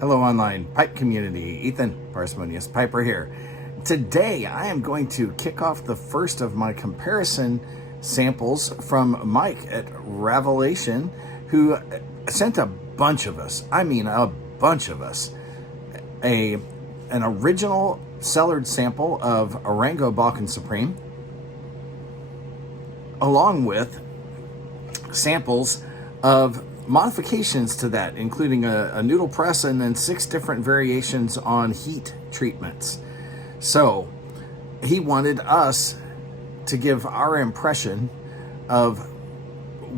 Hello online pipe community, Ethan, Parsimonious Piper here. Today I am going to kick off the first of my comparison samples from Mike at Ravelation, who sent a bunch of us, an original cellared sample of Orango Balkan Supreme, along with samples of modifications to that, including a noodle press and then 6 different variations on heat treatments. So he wanted us to give our impression of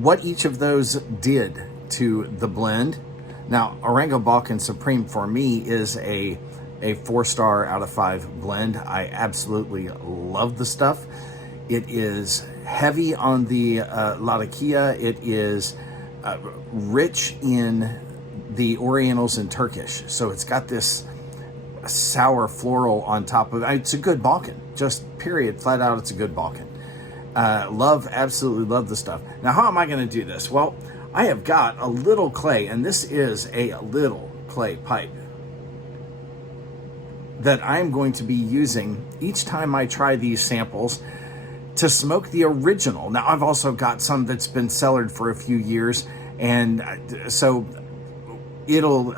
what each of those did to the blend. Now, Orango Balkan Supreme for me is a 4-star out of 5 blend. I absolutely love the stuff. It is heavy on the Latakia. It is rich in the Orientals and Turkish. So it's got this sour floral on top of it. It's a good Balkan, just period, flat out, it's a good Balkan. Absolutely love the stuff. Now, how am I going to do this? Well, I have got a little clay, and this is a little clay pipe that I'm going to be using each time I try these samples to smoke the original. Now, I've also got some that's been cellared for a few years, and so it'll,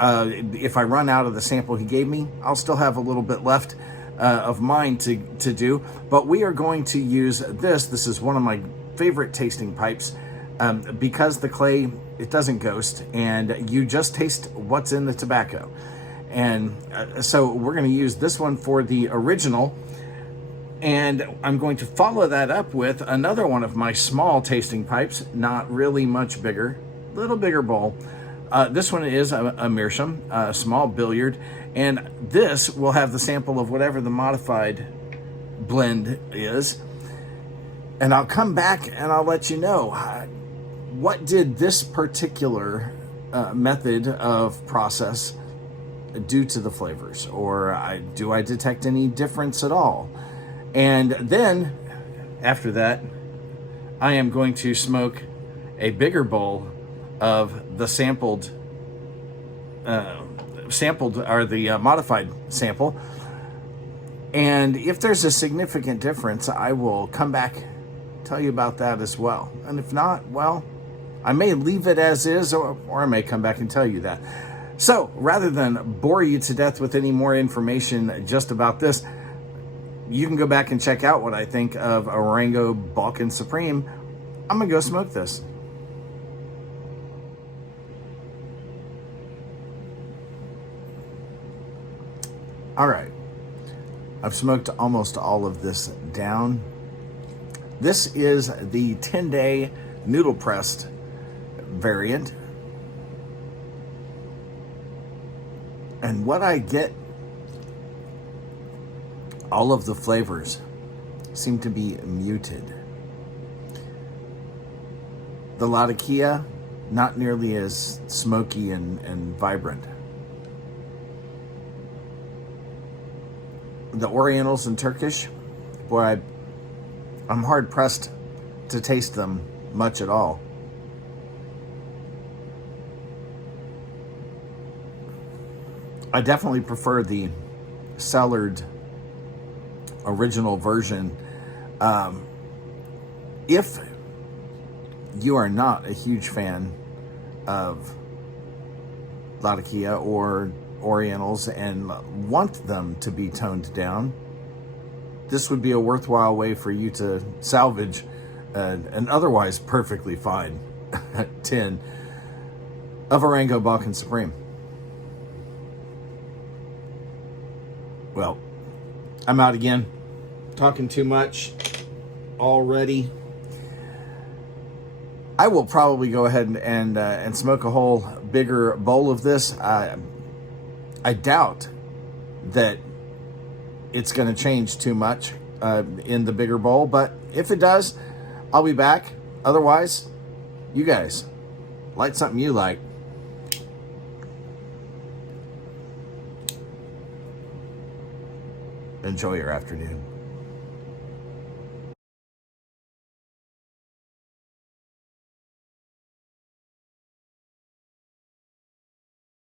if I run out of the sample he gave me, I'll still have a little bit left of mine to do. But we are going to use this. This is one of my favorite tasting pipes because the clay, it doesn't ghost, and you just taste what's in the tobacco. And so we're going to use this one for the original. And I'm going to follow that up with another one of my small tasting pipes, not really much bigger, little bigger bowl. This one is a meerschaum, a small billiard, and this will have the sample of whatever the modified blend is. And I'll come back and I'll let you know what did this particular method of process do to the flavors, or do I detect any difference at all? And then, after that, I am going to smoke a bigger bowl of the modified sample. And if there's a significant difference, I will come back, tell you about that as well. And if not, well, I may leave it as is, or I may come back and tell you that. So, rather than bore you to death with any more information just about this, you can go back and check out what I think of Orango Balkan Supreme. I'm going to go smoke this. All right. I've smoked almost all of this down. This is the 10-day noodle pressed variant. And what I get, all of the flavors seem to be muted. The Latakia, not nearly as smoky and vibrant. The Orientals and Turkish, boy, I'm hard pressed to taste them much at all. I definitely prefer the cellared original version. If you are not a huge fan of Latakia or Orientals and want them to be toned down, this would be a worthwhile way for you to salvage an otherwise perfectly fine tin of Orango Balkan Supreme. Well, I'm out again, talking too much already. I will probably go ahead and smoke a whole bigger bowl of this. I doubt that it's going to change too much in the bigger bowl, but if it does, I'll be back. Otherwise, you guys, light something you like. Enjoy your afternoon.